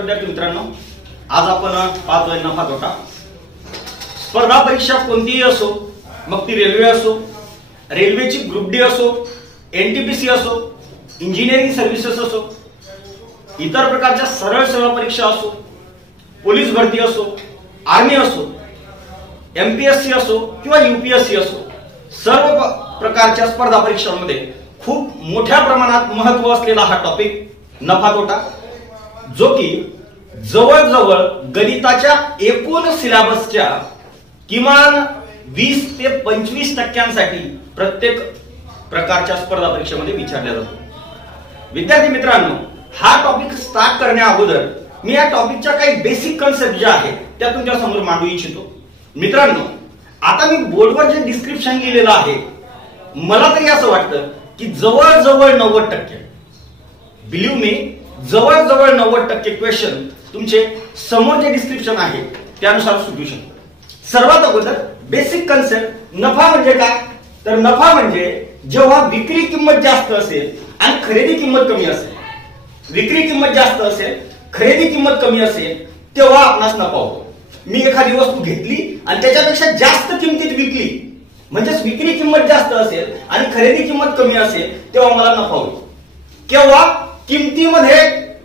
विद्यार्थी मित्रांनो, आज आपण पाहतोय नफा तोटा। स्पर्धा परीक्षा कोणतीही असो, मग ती रेल्वे असो, रेल्वेची ग्रुप डी असो, एनटीपीसी असो, इंजिनिअरिंग सर्व्हिसेस असो, इतर प्रकारच्या सरळ सेवा परीक्षा असो, पोलीस भरती असो, आर्मी असो, एमपीएससी असो किंवा यूपीएससी असो, सर्व प्रकारच्या स्पर्धा परीक्षांमध्ये खूप मोठ्या प्रमाणात महत्व असलेला हा टॉपिक नफा तोटा, जो की जवळजवळ गणिताच्या एकूण सिलेबसच्या किमान 20 ते 25% प्रत्येक प्रकारच्या स्पर्धा परीक्षेमध्ये विचारला जातो। विद्यार्थी मित्रांनो, हा टॉपिक स्टार्ट करण्या अगोदर मी या टॉपिकच्या काही बेसिक कन्सेप्ट ज्या आहेत त्या तुमच्या समोर मांडू इच्छितो। मित्रांनो, आता मी बोर्डवर जे डिस्क्रिप्शन लिहिलेलं आहे, मला तरी असं वाटतं की जवळजवळ 90%, बिलीव्ह मी, जवळजवळ 90% क्वेश्चन तुमचे समोर जे डिस्क्रिप्शन आहे त्यानुसार सुटू शकतो। सर्वात अगोदर बेसिक कन्सेप्ट, नफा म्हणजे काय? तर नफा म्हणजे जेव्हा विक्री किंमत जास्त असेल आणि खरेदी किंमत कमी असेल, विक्री किंमत जास्त असेल, खरेदी किंमत कमी असेल, तेव्हा आपणास नफा होतो। मी एखादी वस्तू घेतली आणि त्याच्यापेक्षा जास्त किमतीत विकली, म्हणजेच विक्री किंमत जास्त असेल आणि खरेदी किंमत कमी असेल, तेव्हा मला नफा होतो। केव्हा? किमतीमध्ये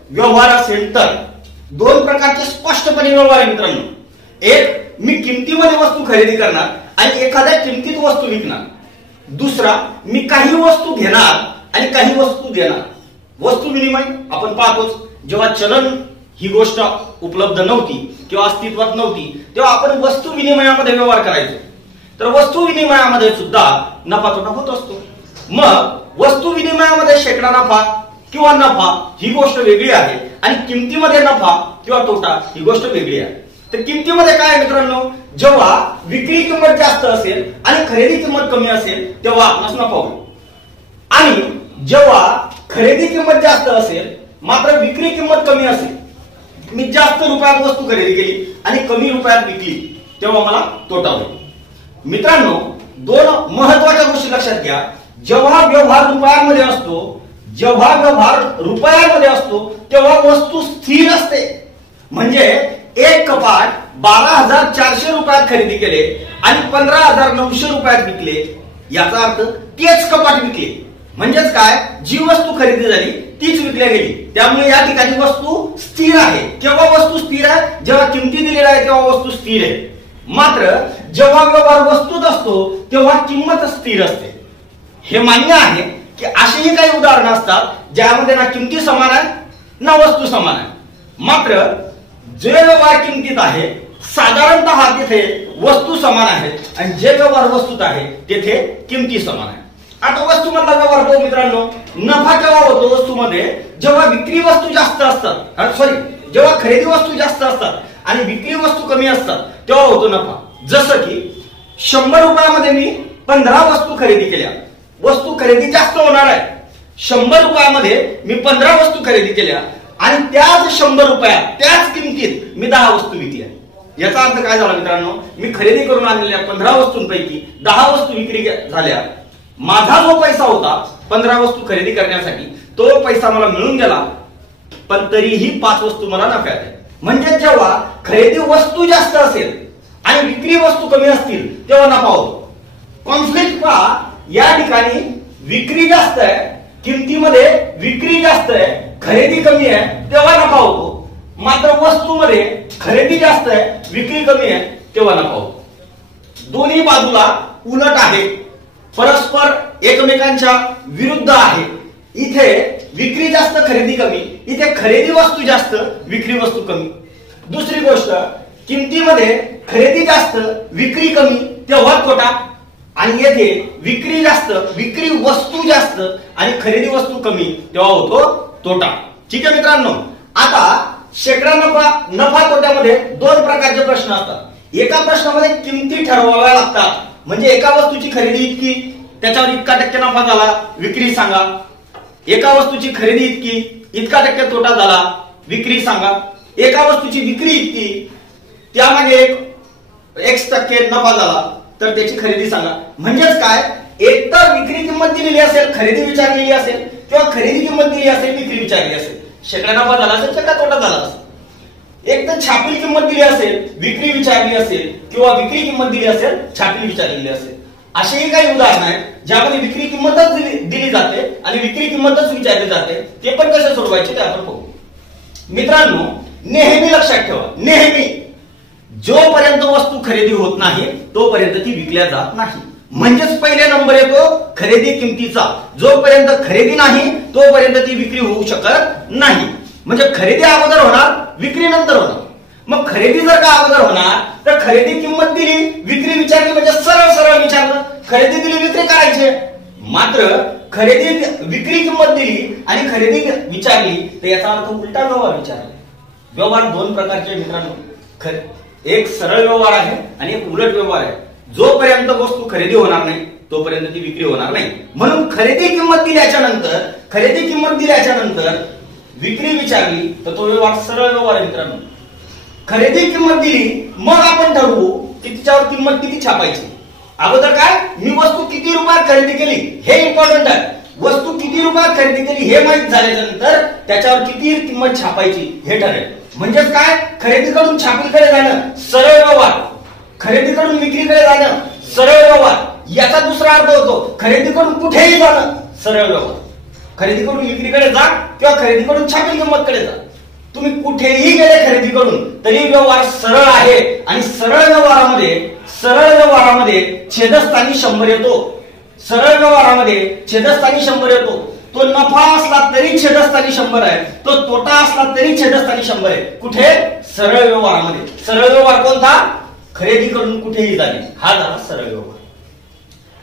व्यवहार असेल तर। दोन प्रकारचे स्पष्टपणे व्यवहार आहे मित्रांनो। एक, मी किमतीमध्ये वस्तू खरेदी करणार आणि एखाद्या किमतीत वस्तू विकणार। दुसरा, मी काही वस्तू घेणार आणि काही वस्तू देणार। वस्तू विनिमय आपण पाहतोच, जेव्हा चलन ही गोष्ट उपलब्ध नव्हती किंवा अस्तित्वात नव्हती, तेव्हा आपण वस्तू विनिमयामध्ये व्यवहार करायचो। तर वस्तू विनिमयामध्ये सुद्धा नफा तोटा होत असतो। मग वस्तू विनिमयामध्ये शेकडा नफा किंवा नफा ही गोष्ट वेगळी आहे आणि किमतीमध्ये नफा किंवा तोटा ही गोष्ट वेगळी आहे। तर किमतीमध्ये काय आहे मित्रांनो? जेव्हा विक्री किंमत जास्त असेल आणि खरेदी किंमत कमी असेल, तेव्हा आपणास नफा होईल। आणि जेव्हा खरेदी किंमत जास्त असेल मात्र विक्री किंमत कमी असेल, मी जास्त रुपयात वस्तू खरेदी केली आणि कमी रुपयात विकली, तेव्हा मला तोटा होईल। मित्रांनो, दोन महत्वाच्या गोष्टी लक्षात घ्या। जेव्हा व्यवहार रुपयांमध्ये असतो, जेव्हा व्यवहार रुपयांमध्ये असतो, तेव्हा वस्तू स्थिर असते। म्हणजे एक कपाट 12,400 रुपयात खरेदी केले आणि 15,900 रुपयात विकले, याचा अर्थ तेच कपाट विकले। म्हणजेच काय? जी वस्तू खरेदी झाली तीच विकल्या गेली, त्यामुळे या ठिकाणी वस्तू स्थिर आहे। केव्हा वस्तू स्थिर आहे? जेव्हा किमती दिलेल्या आहे तेव्हा वस्तू स्थिर आहे। मात्र जेव्हा व्यवहार वस्तूत असतो तेव्हा किंमत स्थिर असते। हे मान्य आहे की अशीही काही उदाहरणं असतात ज्यामध्ये ना किमती समान आहे ना वस्तू समान आहे, मात्र जे व्यवहार किमतीत आहे साधारणतः तिथे वस्तू समान आहेत आणि जे व्यवहार वस्तूत आहे तेथे किमती समान आहे। आता वस्तूमधला व्यवहार होतो मित्रांनो, नफा केव्हा होतो वस्तूमध्ये? जेव्हा विक्री वस्तू जास्त असतात, जेव्हा खरेदी वस्तू जास्त असतात आणि विक्री वस्तू कमी असतात, तेव्हा होतो नफा। जसं की 100 रुपयामध्ये मी 15 वस्तू खरेदी केल्या, वस्तू खरेदी जास्त होणार आहे। 100 रुपयामध्ये मी 15 वस्तू खरेदी केल्या आणि त्याच 100 रुपयात त्याच किमतीत मी 10 वस्तू विकल्या। याचा अर्थ काय झाला मित्रांनो? मी खरेदी करून आणलेल्या 15 वस्तूंपैकी 10 वस्तू विक्री झाल्या। माझा जो पैसा होता 15 वस्तू खरेदी करण्यासाठी, तो पैसा मला मिळून गेला, पण तरीही 5 वस्तू मला नफ्यात आहे। म्हणजे जेव्हा खरेदी वस्तू जास्त असेल आणि विक्री वस्तू कमी असतील तेव्हा नफा होतो। कॉन्फ्लिक्ट पहा, या ठिकाणी विक्री जास्त आहे, किमतीमध्ये विक्री जास्त आहे, खरेदी कमी आहे, तेव्हा नफा होतो। मात्र वस्तूमध्ये खरेदी जास्त आहे, विक्री कमी आहे, तेव्हा नफा होतो। दोन्ही बाजूला उलट आहे, परस्पर एकमेकांच्या विरुद्ध आहे। इथे विक्री जास्त खरेदी कमी, इथे खरेदी वस्तू जास्त विक्री वस्तू कमी। दुसरी गोष्ट, किमतीमध्ये खरेदी जास्त विक्री कमी, तेव्हा तोटा। आणि येथे विक्री जास्त विक्री वस्तू जास्त आणि खरेदी वस्तू कमी, तेव्हा होतो तोटा। ठीक आहे मित्रांनो, आता शेकडा नफा तोट्यामध्ये दोन प्रकारचे प्रश्न असतात। एका प्रश्नामध्ये किमती ठरवाव्या लागतात, म्हणजे एका वस्तूची खरेदी इतकी, त्याच्यावर इतका टक्के नफा झाला, विक्री सांगा। एका वस्तूची खरेदी इतकी, इतका टक्के तोटा झाला, विक्री सांगा। एका वस्तूची विक्री इतकी, त्यामागे X% नफा झाला, तर त्याची खरेदी सांगा। म्हणजेच काय? एक तर विक्री किंमत दिलेली असेल, खरेदी विचारलेली असेल, किंवा खरेदी किंमत दिली असेल, विक्री विचारली असेल, शेकडा नफा झाला असेल, शेकडा तोटा झाला असेल। एक तर छापील किंमत दिली असेल, विक्री विचारली असेल, किंवा विक्री किंमत दिली असेल, छापील विचारलेली असेल. असेही काही उदाहरण आहेत ज्यामध्ये विक्री किंमतच दिली जाते आणि विक्री किंमतच विचारली जाते. ते पण कसे सोडवायचे ते आपण पाहू. मित्रांनो, नेहमी लक्षात ठेवा, नेहमी जोपर्यंत वस्तू खरेदी होत नाही तोपर्यंत ती विकल्या जात नाही. म्हणजेच पहिला नंबर येतो खरेदी किमतीचा. जोपर्यंत खरेदी नाही तोपर्यंत ती विक्री होऊ शकत नाही. म्हणजे खरेदी अगोदर होणार, विक्री नंतर होणार. मग खरेदी जर का अगोदर होणार तर खरेदी किंमत दिली, विक्री विचारली, म्हणजे सरळ सरळ विचारलं. खरेदी दिली, विक्री करायची. मात्र खरेदी विक्री किंमत दिली आणि खरेदी विचारली तर याचा अर्थ उलटा व्यवहार विचारला. व्यवहार दोन प्रकारचे मित्रांनो, एक सरळ व्यवहार आहे आणि एक उलट व्यवहार आहे. जोपर्यंत वस्तू खरेदी होणार नाही तोपर्यंत ती विक्री होणार नाही. म्हणून खरेदी किंमत दिल्याच्या नंतर विक्री विचारली तर तो व्यवहार सरळ व्यवहार आहे मित्रांनो. खरेदी किंमत दिली, मग आपण ठरवू की तिच्यावर किंमत किती छापायची. अगोदर काय, मी वस्तू किती रुपयात खरेदी केली हे इम्पॉर्टंट आहे. वस्तू किती रुपयात खरेदी केली हे माहित झाल्याच्या नंतर त्याच्यावर किती किंमत छापायची हे ठरेल. म्हणजेच काय, खरेदीकडून छापीलकडे जाणं सरळ व्यवहार, खरेदीकडून विक्रीकडे जाणं सरळ व्यवहार. याचा दुसरा अर्थ होतो खरेदीकडून कुठेही जाणं सरळ व्यवहार. खरेदीकडून विक्रीकडे जा किंवा खरेदीकडून छापील किंमतकडे जा, तुम्ही कुठेही गेले खरेदीकडून तरी व्यवहार सरळ आहे. आणि सरळ व्यवहारामध्ये छेदस्थानी 100 येतो. सरळ व्यवहारामध्ये छेदस्थानी 100 येतो. तो नफा असला तरी छेदस्थानी 100 आहे, तो तोटा असला तरी छेदस्थानी 100 आहे. कुठे, सरळ व्यवहारामध्ये. सरळ व्यवहार कोणता, खरेदीकडून कुठेही जाणे, हा झाला सरळ व्यवहार.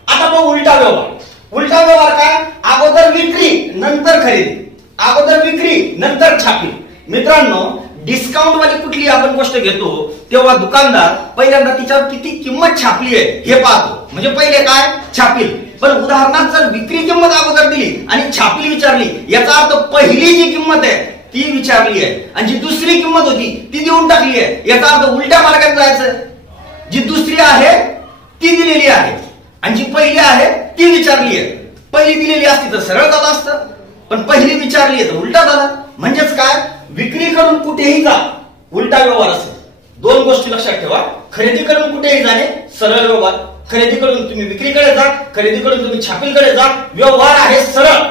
आता तो उलटा व्यवहार. उलटा व्यवहार काय, अगोदर विक्री नंतर खरेदी, अगोदर विक्री नंतर छापील. मित्रांनो, डिस्काउंट वाली कुठली आपण गोष्ट घेतो तेव्हा दुकानदार पहिल्यांदा तिच्यावर किती किंमत छापली आहे हे पाहतो. म्हणजे पहिले काय, छापील. पण उदाहरणार्थ जर विक्री किंमत अगोदर दिली आणि छापील विचारली, याचा अर्थ पहिली जी किंमत आहे ती विचारली आहे आणि जी दुसरी किंमत होती ती देऊन टाकली आहे. याचा अर्थ उलट्या मार्गाने जायचं. जी दुसरी आहे ती दिलेली आहे आणि जी पहिली आहे ती विचारली आहे. पहिली दिलेली असती तर सरळ झालं असतं, पण पहिली विचारली आहे तर उलटा झाला. म्हणजेच काय, विक्रीकडून कुठेही जा, उलटा व्यवहार असेल. दोन गोष्टी लक्षात ठेवा, खरेदीकडून कुठेही जाणे सरळ व्यवहार, खरेदीकडून तुम्ही विक्रीकडे जा, खरेदीकडून तुम्ही छापीलकडे जा, व्यवहार आहे सरळ.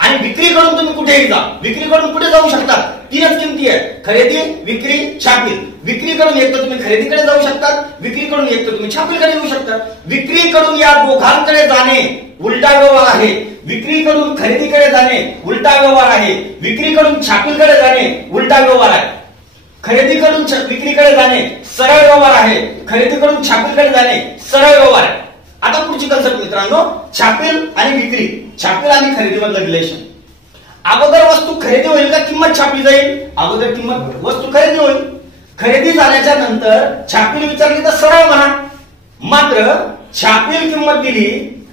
आणि विक्रीकडून तुम्ही कुठेही जा, विक्रीकडून कुठे जाऊ शकता, तीनच किमती आहे, खरेदी, विक्री, छापील. विक्रीकडून एक तर तुम्ही खरेदीकडे जाऊ शकतात, विक्रीकडून एक तर तुम्ही छापीलकडे येऊ शकता. विक्रीकडून या दोघांकडे जाणे उलटा व्यवहार आहे, विक्रीकडून खरेदीकडे जाणे उलटा व्यवहार आहे, विक्रीकडून छापीलकडे जाणे उलटा व्यवहार आहे. खरेदीकडून विक्रीकडे जाणे सरळ व्यवहार आहे, खरेदीकडून छापीलकडे जाणे सरळ व्यवहार आहे. आता पुढची कन्सेप्ट मित्रांनो, छापील आणि विक्री, छापील आणि खरेदी मधलं रिलेशन. अगोदर वस्तू खरेदी होईल का किंमत छापली जाईल, अगोदर किंमत वस्तू खरेदी होईल. खरेदी झाल्याच्या नंतर छापील विचारली तर सरळ म्हणा. मात्र छापील किंमत दिली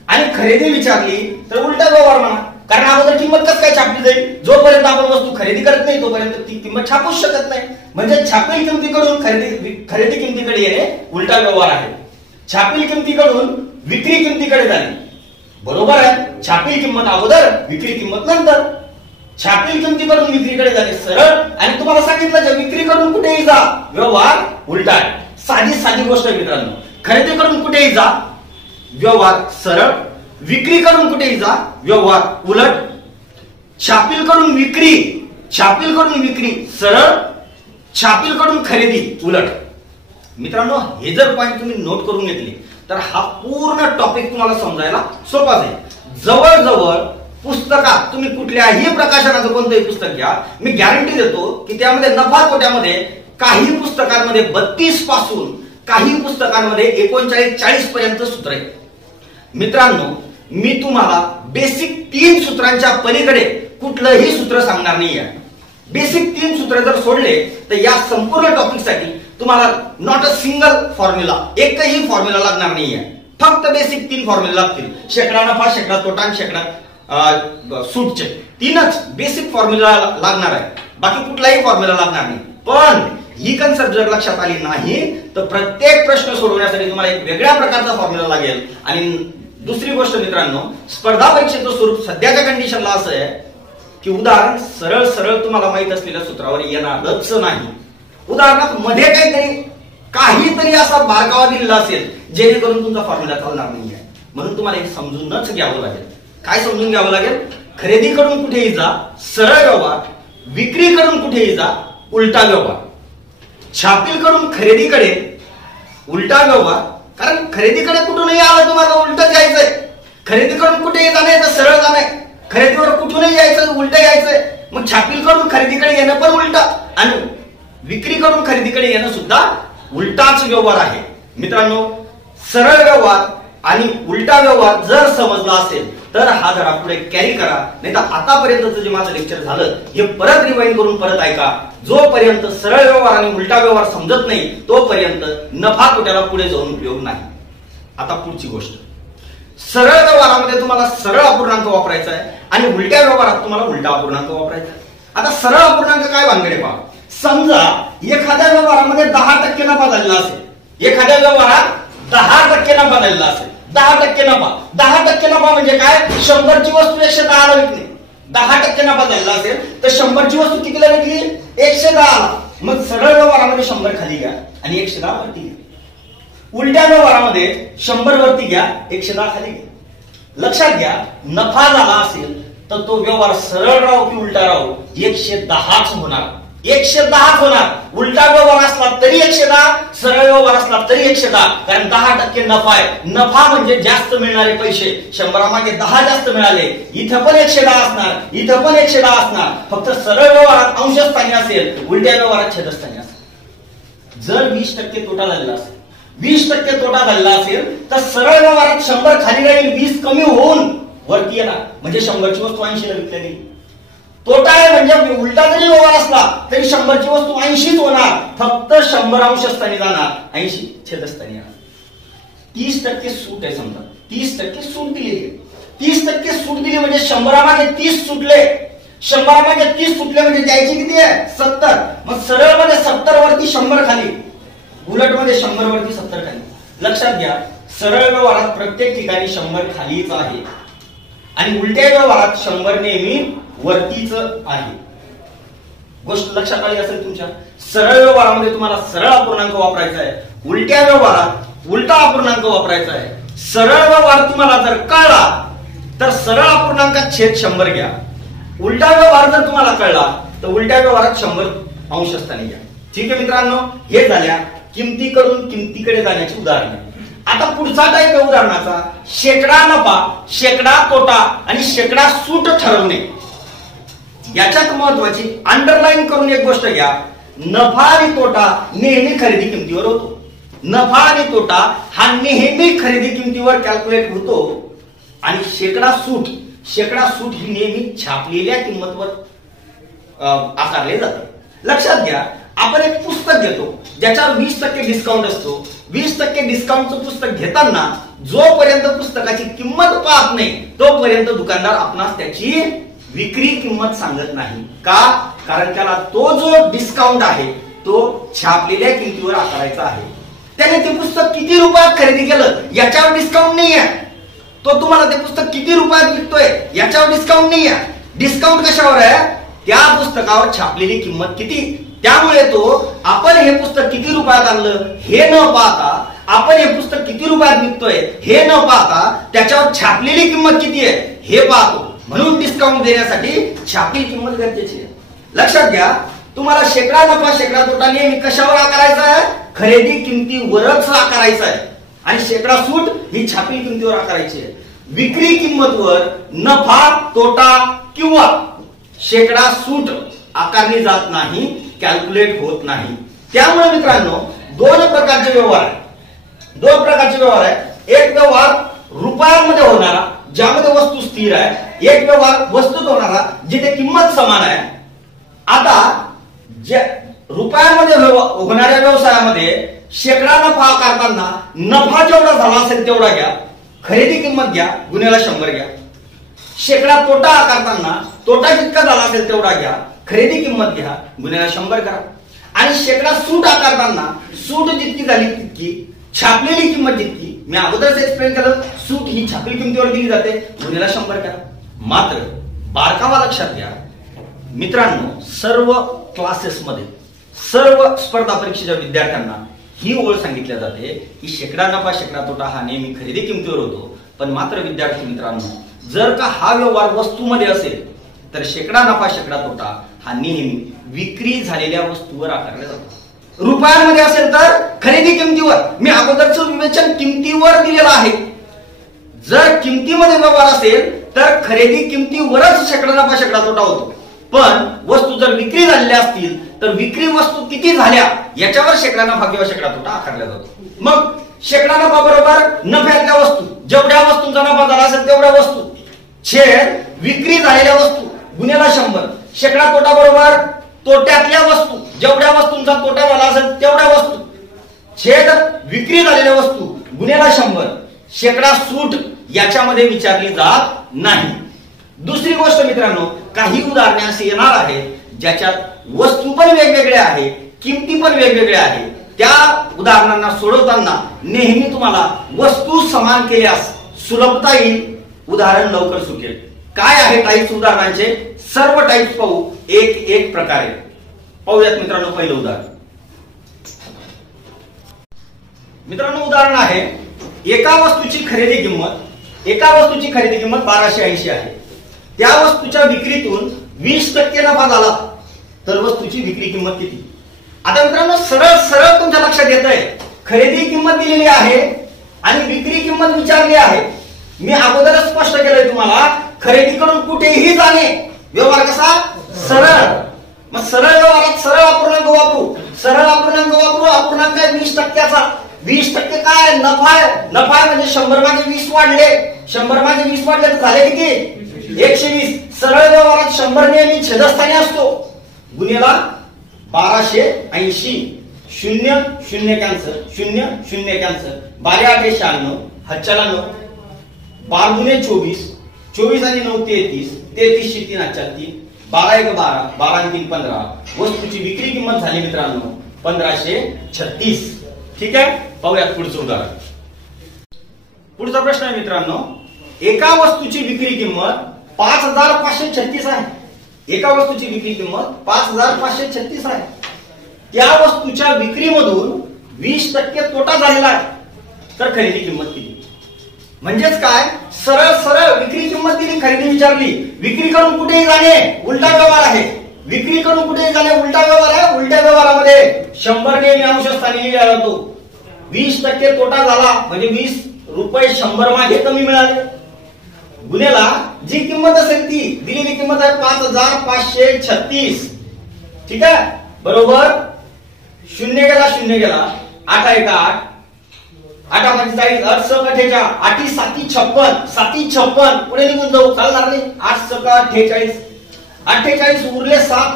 आणि खरेदी विचारली तर उलटा व्यवहार म्हणा. कारण अगोदर किंमत कसं काय छापली जाईल, जोपर्यंत आपण वस्तू खरेदी करत नाही तोपर्यंत ती किंमत छापूच शकत नाही. म्हणजे छापील किमतीकडून खरेदी किमतीकडे येणे उलटा व्यवहार आहे. छापील किमतीकडून विक्री किमतीकडे जाणे बरोबर आहे. छापील किंमत अगोदर, विक्री किंमत नंतर. छापील किमतीकडून विक्रीकडे जाणे सरळ, आणि तुम्हाला सांगितलं विक्रीकडून कुठेही जा व्यवहार उलटा आहे. साधी गोष्ट आहे मित्रांनो. खरेदीकडून कुठेही जा व्यवहार सरळ, विक्रीकडून कुठेही जा व्यवहार उलट. छापीलकडून विक्री सरळ, छापीलकडून खरेदी उलट. मित्रांनो, हे जर पॉइंट तुम्ही नोट करून घेतले तर हा पूर्ण टॉपिक तुम्हाला समजायला सोपा जाईल. जवळजवळ पुस्तकात तुम्ही कुठल्याही प्रकाशनाचं कोणतंही पुस्तक घ्या, मी गॅरंटी देतो की त्यामध्ये नफा तोट्यामध्ये काही पुस्तकांमध्ये 32 पासून काही पुस्तकांमध्ये 39-40 पर्यंत सूत्र आहेत. मित्रांनो, मी तुम्हाला बेसिक 3 सूत्रांच्या पलीकडे कुठलंही सूत्र सांगणार नाही आहे. बेसिक 3 सूत्र जर सोडले तर या संपूर्ण टॉपिकसाठी तुम्हाला नॉट अ सिंगल फॉर्म्युला, एकही फॉर्म्युला लागणार नाहीये. फक्त बेसिक 3 फॉर्म्युला लागतील. शेकडा नफा, शेकडा तोटा आणि शेकडा सूटचे 3च बेसिक फॉर्म्युला लागणार आहे. बाकी कुठलाही फॉर्म्युला लागणार नाही. पण ही कन्सेप्ट जर लक्षात आली नाही तर प्रत्येक प्रश्न सोडवण्यासाठी तुम्हाला एक वेगळ्या प्रकारचा फॉर्म्युला लागेल. आणि दुसरी गोष्ट मित्रांनो, स्पर्धा परीक्षेचं स्वरूप सध्याच्या कंडिशनला असं आहे की उदाहरण सरळ तुम्हाला माहित असलेल्या सूत्रावर येणारच नाही. उदाहरणार्थ मध्ये काहीतरी असा बारकावा दिलेला असेल जेणेकरून तुमचा फॉर्म्युला चालणार नाहीये. म्हणून तुम्हाला हे समजूनच घ्यावं लागेल. काय समजून घ्यावं लागेल? खरेदीकडून कुठेही जा सरळ व्यवहार, विक्रीकडून कुठेही जा उलटा व्यवहार, छापीलकडून खरेदीकडे उलटा व्यवहार. कारण खरेदीकडे कुठूनही आलं तुम्हाला उलटं जायचंय. खरेदीकडून कुठेही जाणे तर सरळ जाणे, खरेदीवर कुठूनही यायचं उलट यायचंय. मग छापीलकडून खरेदीकडे येणं पण उलटा आणि विक्रीकडून खरेदीकडे येणं सुद्धा उलटाच व्यवहार आहे. मित्रांनो, सरळ व्यवहार आणि उलटा व्यवहार जर समजला असेल तर हा धडा पुढे कॅरी करा. नाही तर आतापर्यंतचं जे माझं लेक्चर झालं हे परत रिवाइंड करून परत ऐका. जोपर्यंत सरळ व्यवहार आणि उलटा व्यवहार समजत नाही तोपर्यंत नफा तोट्याला पुढे जाऊन उपयोग नाही. आता पुढची गोष्ट, सरळ व्यवहारामध्ये तुम्हाला सरळ अपूर्णांक वापरायचा आहे आणि उलट्या व्यवहारात तुम्हाला उलटा अपूर्णांक वापरायचा आहे. आता सरळ अपूर्णांक काय भानगडे पहा. समजा एखाद्या व्यवहारामध्ये 10% नफा झालेला असेल, एखाद्या व्यवहारात 10% नफा झालेला असेल, 10% नफा. 10% नफा म्हणजे काय? 100ची वस्तू 110 ला विकली. 10% नफा झालेला असेल तर 100ची वस्तू कितीला विकली? 110. मग सरळ व्यवहारामध्ये 100 खाली घ्या आणि 110 वरती घ्या. उलट्या व्यवहारामध्ये 100 वरती घ्या, 110 खाली घ्या. लक्षात घ्या, नफा झाला असेल तर तो व्यवहार सरळ राहो की उलटा राहो 110च होणार. 110 होणार. उलटा व्यवहार असला तरी 110, सरळ व्यवहार असला तरी 110. कारण 10% नफा आहे. नफा म्हणजे जास्त मिळणारे पैसे. 100 मागे 10 जास्त मिळाले. इथं पण 110 असणार, इथं पण 110 असणार. फक्त सरळ व्यवहारात अंशस्थानी असेल, उलट्या व्यवहारात छेदस्थानी असेल. जर 20% तोटा झालेला असेल, 20% तोटा झालेला असेल तर सरळ व्यवहारात 100 खाली राहील, 20 कमी होऊन वरती येणार. म्हणजे 100ची वस्तू 80 ला विकली. तोटा आहे म्हणजे उलटा जरी व्यवहार असला तरी 100ची वस्तू 80च होणार. फक्त 100 अंशस्थानी जाणार, 80 छेदस्थानी येणार. 30% सूट आहे. समजा 30% सूट दिली. 30% सूट दिली म्हणजे 100 मागे 30 सुटले. 100 मागे 30 सुटले म्हणजे द्यायची किती आहे? 70. मग सरळ मध्ये 70 वरती 100 खाली, उलट मध्ये 100 वरती 70 खाली. लक्षात घ्या, सरळ व्यवहारात प्रत्येक ठिकाणी 100 खालीच आहे आणि उलट्या व्यवहारात 100 नेहमी वरतीच आहे. गोष्ट लक्षात आली असेल तुमच्या. सरळ व्यवहारामध्ये तुम्हाला सरळ अपूर्णांक वापरायचा आहे, उलट्या व्यवहारात उलटा अपूर्णांक वापरायचा आहे. सरळ व्यवहार तुम्हाला जर कळला तर सरळ अपूर्णांकात छेद 100 घ्या. उलटा व्यवहार जर तुम्हाला कळला तर उलट्या व्यवहारात 100 अंशस्थानी घ्या. ठीक आहे मित्रांनो, हे झाल्या किमतीकडून किमतीकडे जाण्याची उदाहरणे. आता पुढचा टाईप आहे उदाहरणाचा, शेकडा नफा, शेकडा तोटा आणि शेकडा सूट ठरवणे. याच्यात महत्वाची अंडरलाईन करून एक गोष्ट घ्या, नफा आणि तोटा नेहमी खरेदी किमतीवर होतो. नफा आणि तोटा हा नेहमी खरेदी किमतीवर कॅल्क्युलेट होतो आणि शेकडा सूट ही नेहमी छापलेल्या किंमतीवर आकारले जाते. लक्षात घ्या, आपण एक पुस्तक घेतो ज्याच्यावर 20% डिस्काउंट असतो. 20% डिस्काउंटचं पुस्तक घेताना जोपर्यंत पुस्तकाची किंमत पाहत नाही तोपर्यंत दुकानदार आपणास त्याची विक्री किंमत सांगत नाही. का? कारण त्याला तो जो डिस्काउंट आहे तो छापलेल्या किमतीवर आकारायचा आहे. त्याने ते पुस्तक किती रुपयात खरेदी केलं याच्यावर डिस्काउंट नाही आहे. तो तुम्हाला ते पुस्तक किती रुपयात विकतोय याच्यावर डिस्काउंट नाही आहे. डिस्काउंट कशावर आहे? त्या पुस्तकावर छापलेली किंमत किती. त्यामुळे तो आपण हे पुस्तक किती रुपयात आणलं हे न पाहता, आपण हे पुस्तक किती रुपयात विकतोय हे न पाहता त्याच्यावर छापलेली किंमत किती आहे हे पाहतो. म्हणून डिस्काउंट देण्यासाठी छापील किंमत गरजेची आहे. लक्षात घ्या, तुम्हाला शेकडा नफा शेकडा तोटा नेहमी कशावर आकारायचा आहे? खरेदी किमतीवरच आकारायचा आहे आणि शेकडा सूट ही छापील किमतीवर आकारायची आहे. विक्री किंमतवर नफा तोटा किंवा शेकडा सूट आकारली जात नाही, कॅल्क्युलेट होत नाही. त्यामुळे मित्रांनो दोन प्रकारचे व्यवहार आहे. एक व्यवहार रुपयांमध्ये होणारा ज्यामध्ये वस्तू स्थिर आहे, एक व्यवहार वस्तूत होणारा जिथे किंमत समान आहे. आता जे रुपयांमध्ये होणाऱ्या व्यवसायामध्ये शेकडा नफा आकारताना नफा जेवढा झाला असेल तेवढा घ्या, खरेदी किंमत घ्या, गुन्ह्याला 100 घ्या. शेकडा तोटा आकारताना तोटा जितका झाला असेल तेवढा घ्या, खरेदी किंमत घ्या, गुन्ह्याला 100 करा. आणि शेकडा सूट आकारताना सूट जितकी झाली तितकी, छापलेली किंमत जितकी, मी अगोदरच एक्सप्लेन केलं, सूट ही छापील किमतीवर दिली जाते, गुन्ह्याला 100 करा. मात्र बारकावा लक्षात घ्या मित्रांनो, सर्व क्लासेसमध्ये सर्व स्पर्धा परीक्षेच्या विद्यार्थ्यांना ही ओळ सांगितल्या जाते की शेकडा नफा शेकडा तोटा हा नेहमी खरेदी किमतीवर होतो, पण मात्र विद्यार्थी मित्रांनो, जर का हा व्यवहार वस्तूमध्ये असेल तर शेकडा नफा शेकडा तोटा हा नेहमी विक्री झालेल्या वस्तूवर आकारला जातो। रुपयांमध्ये असेल तर खरेदी किमतीवर, मी अगोदरचं विवेचन किमतीवर दिलेलं आहे। जर किमतीमध्ये व्यवहार असेल तर खरेदी किमतीवरच शेकडा नफा शेकडा तोटा होतो, पण वस्तू जर विक्री झालेल्या असतील तर विक्री वस्तू किती झाल्या याच्यावर शेकडा नफा किंवा शेकडा तोटा आकारला जातो। मग शेकडा नफा बरोबर नफ्यातल्या वस्तू, जेवढ्या वस्तूंचा नफा झाला असेल तेवढ्या वस्तू छेद विक्री झालेल्या वस्तू गुणिले 100। शेकडा तोटा बरोबर तोट्यातल्या वस्तू, जेवढ्या वस्तूंचा तोटा झाला असेल तेवढ्या वस्तू छेद विक्री झालेल्या वस्तू गुणिले 100। शेकडा सूट याच्यामध्ये विचारली जात नाही। दुसरी गोष्ट मित्रांनो, काही उदाहरणे असे येणार आहेत ज्याच्यात वस्तू पण वेगवेगळ्या आहे, किमती पण वेगवेगळ्या आहे। त्या उदाहरणांना सोडवताना नेहमी तुम्हाला वस्तू समान केल्यास सुलभता येईल, उदाहरण लवकर सुटेल। काय आहे टाइप्स उदाहरणांचे, सर्व टाइप्स पाहू एक एक प्रकारे। पाहूयात मित्रांनो, पहिलं उदाहरण। मित्रांनो उदाहरण आहे, एका वस्तूची खरेदी किंमत 1280 आहे। त्या वस्तूच्या विक्रीतून 20% नफा झाला तर वस्तूची विक्री किंमत किती? आता मित्रांनो सरळ सरळ तुमच्या लक्षात येत आहे, खरेदी किंमत दिलेली आहे आणि विक्री किंमत विचारली आहे। मी अगोदरच स्पष्ट केलंय तुम्हाला, खरेदी करून कुठेही जाणे, व्यवहार कसा सरळ। मग सरळ व्यवहारात सरळ अपूर्णांक वापरू, अपूर्णांक काय 20%चा। 20% काय नफा आहे, म्हणजे 100 मागे 20 वाढले, 100 मागे 20 वाढले तर झाले किती 120। सरळ व्यवहारात 100 नेहमी छेदस्थानी असतो, गुणिले 1280, 0 0 कॅन्सल, 0 0 कॅन्सल, 12 8 96, हातच्याला 9, 12 गुणे 24, 24 आणि 9 33, 33 शी 3 हातच्या 3, 12 1 12, 12 आणि 3 15। वस्तूची विक्री किंमत झाली मित्रांनो 1536। ठीक आहे, पाहूयात पुढचं उदाहरण। पुढचा प्रश्न आहे मित्रांनो, एका वस्तूची विक्री किंमत 5536 आहे। एका वस्तूची विक्री किंमत 5536 आहे। त्या वस्तूच्या विक्रीमधून 20% तोटा झालेला आहे, तर खरेदी किंमत किती? म्हणजेच काय, सरळ सरळ विक्री किंमत दिली, खरेदी विचारली। विक्री करून कुठेही जाणे उलटा व्यवहार आहे, विक्री करून कुठेही जाणे उलटा व्यवहार आहे। उलट्या व्यवहारामध्ये 100 नेहमी अंशस्थानी लिहिला जातो। 20% तोटा झाला म्हणजे 20 रुपये 100 मागे कमी मिळाले, गुन्हेला जी किंमत असेल ती दिलेली किंमत आहे 5536। ठीक आहे, बरोबर 0 गेला 0 गेला, 8 1 8, 8 45, 8 6 48, 8 7 56, 7 56 पुढे निघून जाऊ, चालणार नाही। 8 6 48, 48 उरले 7,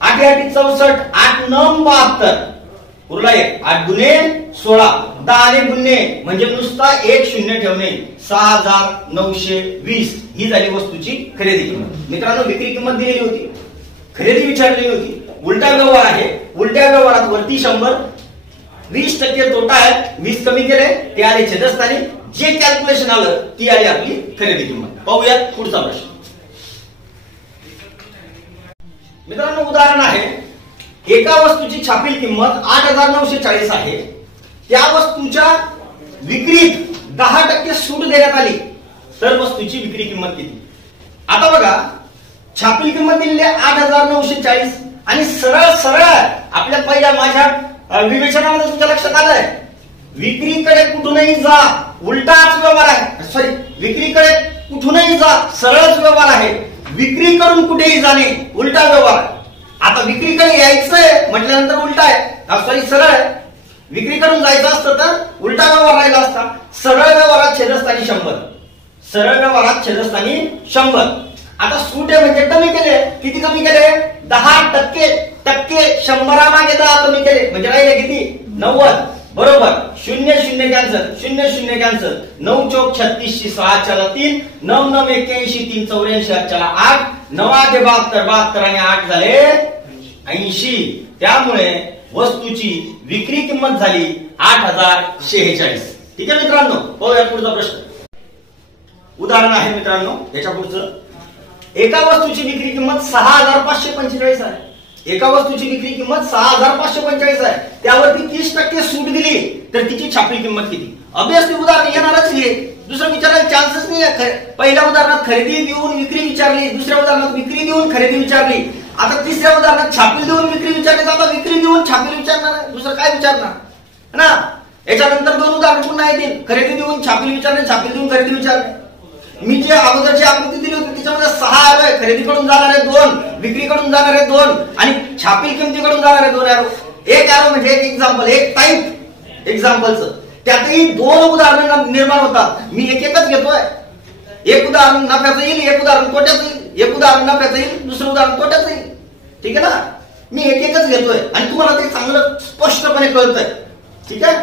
8 8 64, 8 9 72, उरला 1, 8 गुणे 16, 10 ने गुणणे म्हणजे नुसता 1 0 ठेवणे, 6920 ही झाली वस्तूची खरेदी किंमत। मित्रांनो विक्री किंमत दिलेली होती, खरेदी विचारलेली होती, उलटा व्यवहार आहे। उलट्या व्यवहारात वरती 100, 20% तोटा आहे, 20 कमी केले ते आले छेदस्थानी, जे कॅल्क्युलेशन आलं ती आली आपली खरेदी किंमत। पाहूयात पुढचा प्रश्न। मित्रांनो उदाहरण आहे, एका वस्तूची छापील किंमत 8940 आहे। त्या वस्तूच्या विक्रीत 10% सूट देण्यात आली तर वस्तूची विक्री किंमत किती? आता बघा, छापील किंमत दिलेली 8940 आणि सरळ सरळ आपल्या पहिल्या माझ्या विवेचनामध्ये तुमच्या लक्षात आलंय, विक्रीकडे कुठूनही जा उलटाच व्यवहार आहे। सॉरी, विक्रीकडे कुठूनही जा सरळच व्यवहार आहे, विक्री करून कुठेही जाणे उलटा व्यवहार। आता विक्रीकडे यायचंय म्हटल्यानंतर उलटा आहे, सॉरी सरळ आहे। विक्री करून जायचं असतं तर उलटा व्यवहार राहिला असता। सरळ व्यवहारात छेदस्थानी 100, सरळ व्यवहारात छेदस्थानी 100। आता सूट आहे म्हणजे कमी केले, किती कमी केले 10%, 100 मागे 10 कमी केले म्हणजे राहिले किती 90, बरोबर 0 0 कॅन्सल, 0 0 कॅन्सल, 9 चौक 36 6 चला 3, 9 9 81 3 84 चला 8, 9 8 72, 72 आणि 8 झाले 80। त्यामुळे वस्तूची विक्री किंमत झाली 8046। ठीक आहे मित्रांनो, पाहूया पुढचा प्रश्न। उदाहरण आहे मित्रांनो याच्या पुढचं, एका वस्तूची विक्री किंमत 6545 आहे। एका वस्तूची विक्री किंमत 6,545 आहे, त्यावरती 30% सूट दिली तर तिची छापील किंमत किती? ऑब्वियसली उदाहरण येणारच हे, दुसरं विचारायला चान्सच नाही. पहिल्या उदाहरणात खरेदी देऊन विक्री विचारली, दुसऱ्या उदाहरणात विक्री देऊन खरेदी विचारली, आता तिसऱ्या उदाहरणात छापील देऊन विक्री विचारली, आता विक्री देऊन छापील विचारणार आहे, दुसरं काय विचारणार ना. याच्यानंतर 2 उदाहरण पुन्हा येतील, खरेदी देऊन छापील विचारणे, छापील देऊन खरेदी विचारणे. मी जे अगोदरची आकृती दिली होती त्याच्यामध्ये 6 एरो, खरेदीकडून जाणारे 2, विक्रीकडून जाणारे 2 आणि छापील किमतीकडून जाणारे 2 एरो. एक एरो म्हणजे एक एक्झाम्पल, एक टाईप एक्झाम्पलचं, त्यातही 2 उदाहरणं निर्माण होतात. मी एकच घेतोय, एक उदाहरण नफ्याचं येईल, एक उदाहरण तोट्याचं येईल, एक उदाहरण नफ्याचं येईल, दुसरं उदाहरण तोट्याचं येईल. ठीक आहे ना, मी एकच घेतोय आणि तुम्हाला ते चांगलं स्पष्टपणे कळतंय. ठीक आहे,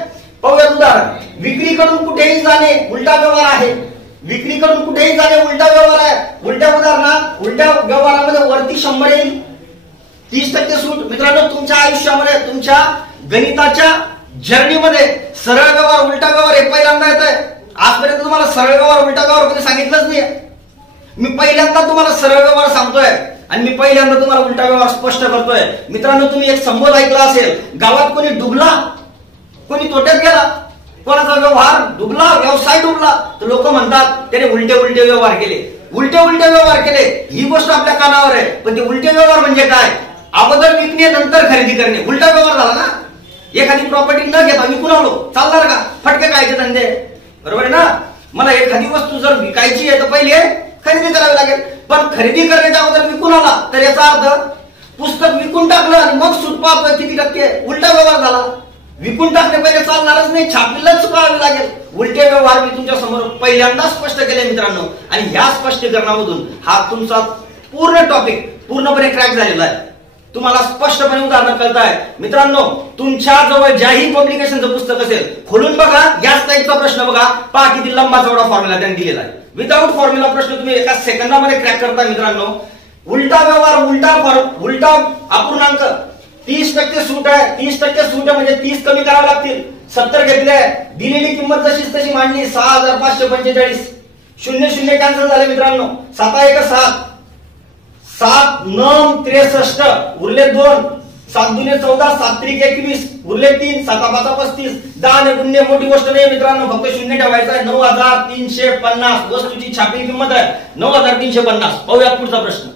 पाहूयात उदाहरण. विक्रीकडून कुठेही जाणे उलटा व्यवहार आहे, विक्रीकडून कुठेही जाणे उलटा व्यवहार आहे. उलट्या उदाहरणात उलट्या व्यवहारामध्ये वरती 100 येईल, 30% सूट. मित्रांनो, तुमच्या आयुष्यामध्ये तुमच्या गणिताच्या जर्नीमध्ये सरळ व्यवहार उलटा व्यवहार हे पहिल्यांदा येत आहे. आजपर्यंत तुम्हाला सरळ व्यवहार उलटा व्यवहार कधी सांगितलंच नाही. मी पहिल्यांदा तुम्हाला सरळ व्यवहार सांगतोय आणि मी पहिल्यांदा तुम्हाला उलटा व्यवहार स्पष्ट करतोय. मित्रांनो, तुम्ही एक संबोध ऐकला असेल, गावात कोणी डुबला, कोणी तोट्यात गेला, कोणाचा व्यवहार डुबला, व्यवसाय डुबला, तर लोक म्हणतात त्याने उलटे व्यवहार केले, उलटे व्यवहार केले. ही गोष्ट आपल्या कानावर आहे, पण ते उलटे व्यवहार म्हणजे काय? अगोदर विकणे नंतर खरेदी करणे, उलटा व्यवहार झाला ना. एखादी प्रॉपर्टी न घेता विकून आलो, चालणार का? फटके खायचे धंदे, बरोबर आहे ना. मला एखादी वस्तू जर विकायची आहे तर पहिले खरेदी करावी लागेल, पण खरेदी करण्याच्या अगोदर विकून आला तर याचा अर्थ पुस्तक विकून टाकलं आणि मग सूट पाहतोय किती टक्के, उलटा व्यवहार झाला. विकून टाकणे पहिले चालणारच नाही, छापीलच पाहावी लागेल. उलटे व्यवहार मी तुमच्या समोर पहिल्यांदा स्पष्ट केले मित्रांनो, आणि ह्या स्पष्टीकरणामधून हा तुमचा पूर्ण टॉपिक पूर्णपणे क्रॅक झालेला आहे. तुम्हाला स्पष्टपणे उदाहरण कळत आहे. मित्रांनो, तुमच्या जवळ ज्याही पब्लिकेशनचं पुस्तक असेल, खोलून बघा, याच टाईपचा प्रश्न बघा, पहा किती लंबा चौडा फॉर्म्युला त्यांनी दिलेला आहे. विदाऊट फॉर्म्युला प्रश्न तुम्ही एका सेकंदामध्ये क्रॅक करता. मित्रांनो, उलटा व्यवहार, उलटा अपूर्णांक, 30% सूट आहे, 30% सूट आहे म्हणजे 30 कमी करावे लागतील. 70 घेतले, दिलेली किंमत जशीच तशी मांडली, 6,545. 0 कॅन्सल झाले मित्रांनो. 7 1 7, 7 9 63, उरले 2, 7 2 14, 7 3 21, उरले 3, 7 5 35. 10 ने गुणणे मोठी गोष्ट नाही मित्रांनो, फक्त 0 ठेवायचा आहे. 9,350 वस्तूची छापील किंमत आहे, 9,350. पाहूया पुढचा प्रश्न.